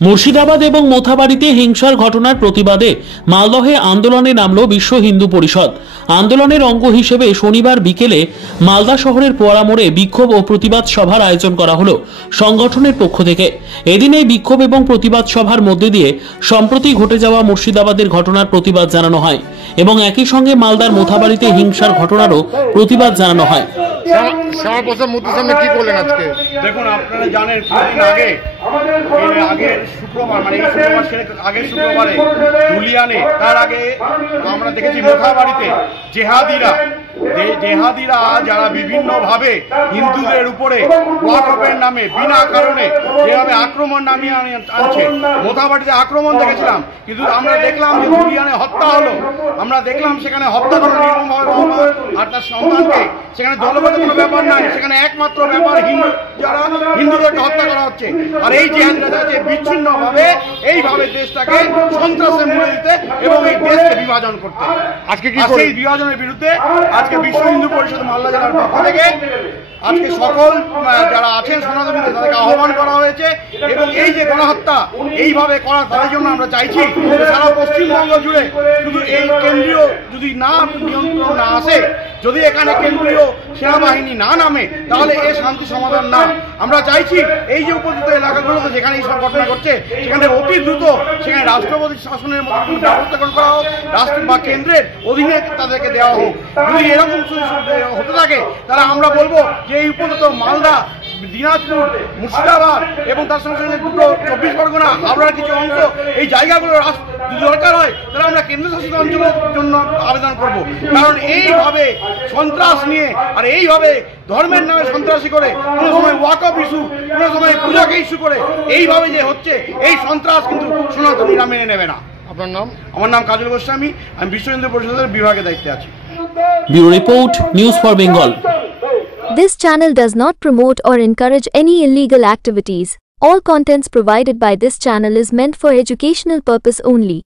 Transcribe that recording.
মুর্শিদাবাদ এবং মোথাবাড়িতে হিংসার ঘটনার প্রতিবাদে মালদহে আন্দোলনে নামল বিশ্ব হিন্দু পরিষদ। আন্দোলনের অঙ্গ হিসেবে শনিবার বিকেলে মালদা শহরের পোয়ারা মোড়ে বিক্ষোভ ও প্রতিবাদ সভার আয়োজন করা হলো সংগঠনের পক্ষ থেকে। এদিন এই বিক্ষোভ এবং প্রতিবাদ সভার মধ্যে দিয়ে সম্প্রতি ঘটে যাওয়া মুর্শিদাবাদের ঘটনার প্রতিবাদ জানানো হয় এবং একই সঙ্গে মালদার মোথাবাড়িতে হিংসার ঘটনারও প্রতিবাদ জানানো হয়। দেখুন, আপনারা জানেন কিছুদিন আগে শুক্রবার মানে আগের শুক্রবারে ধুলিয়ানে, তার আগে আমরা দেখেছি মোথাবাড়িতে জেহাদিরা যারা বিভিন্নভাবে হিন্দুদের উপরে ওয়াকফের নামে বিনা কারণে যেভাবে আক্রমণ নামিয়ে আনছে। মোথাবাড়িতে আক্রমণ দেখেছিলাম, কিন্তু আমরা দেখলাম যে ধুলিয়ানে হত্যা হলো। আমরা দেখলাম সেখানে হত্যা করা নির্মমভাবে আর তার সন্তানকে, সেখানে দলগত কোনো ব্যাপার নাই, সেখানে একমাত্র ব্যাপার হিন্দুদেরকে হত্যা করা হচ্ছে। আর এই জেহাদিরা যাচ্ছে বিচ্ছিন্নভাবে এইভাবে দেশটাকে সন্ত্রাসে মুড়ে দিতে এবং এই দেশকে বিভাজন করতে। আজকে এই বিভাজনের বিরুদ্ধে আজকে বিশ্ব হিন্দু পরিষদ মালদা জেলার পক্ষ থেকে আজকে সকল যারা আছেন সনাতনী তাদেরকে আহ্বান করা হয়েছে এবং এই যে গণহত্যা এইভাবে করা, তার জন্য আমরা চাইছি সারা পশ্চিমবঙ্গ জুড়ে শুধু এই কেন্দ্রীয় যদি নিয়ন্ত্রণ না আসে, যদি এখানে কেন্দ্রীয় সেনাবাহিনী না নামে, তাহলে এ শান্তি সমাধান না। আমরা চাইছি এই যে উপযুক্ত এলাকাগুলোতে যেখানে এইসব ঘটনা ঘটছে সেখানে অতি দ্রুত সেখানে রাষ্ট্রপতির শাসনের মতো ব্যবস্থা করা হোক, রাষ্ট্র বা কেন্দ্রের অধীনে তাদেরকে দেওয়া হোক। যদি এরকম হতে থাকে তাহলে আমরা বলবো যে এই উপযুক্ত মালদা, দিনাজপুর, মুর্শিদাবাদ এবং তার সঙ্গে সঙ্গে দুটো 24 পরগনা, হাওড়ার কিছু অংশ, এই জায়গাগুলো যদি দরকার হয় তাহলে আমরা কেন্দ্রশাসিত অঞ্চলের জন্য আবেদন করব। কারণ এইভাবে সন্ত্রাস নিয়ে আর এইভাবে ধর্মের নামে সন্ত্রাসী করে, কোনো সময় ওয়াকফ ইস্যু, কোনো সময় পূজাকে ইস্যু করে এইভাবে যে হচ্ছে, এই সন্ত্রাস কিন্তু সনাতনীরা মেনে নেবে না। আপনার নাম? আমার নাম কাজল গোস্বামী, আমি বিশ্ব হিন্দু পরিষদের বিভাগের দায়িত্বে আছি। Bureau report, news for Bengal. This channel does not promote or encourage any illegal activities. All contents provided by this channel is meant for educational purpose only.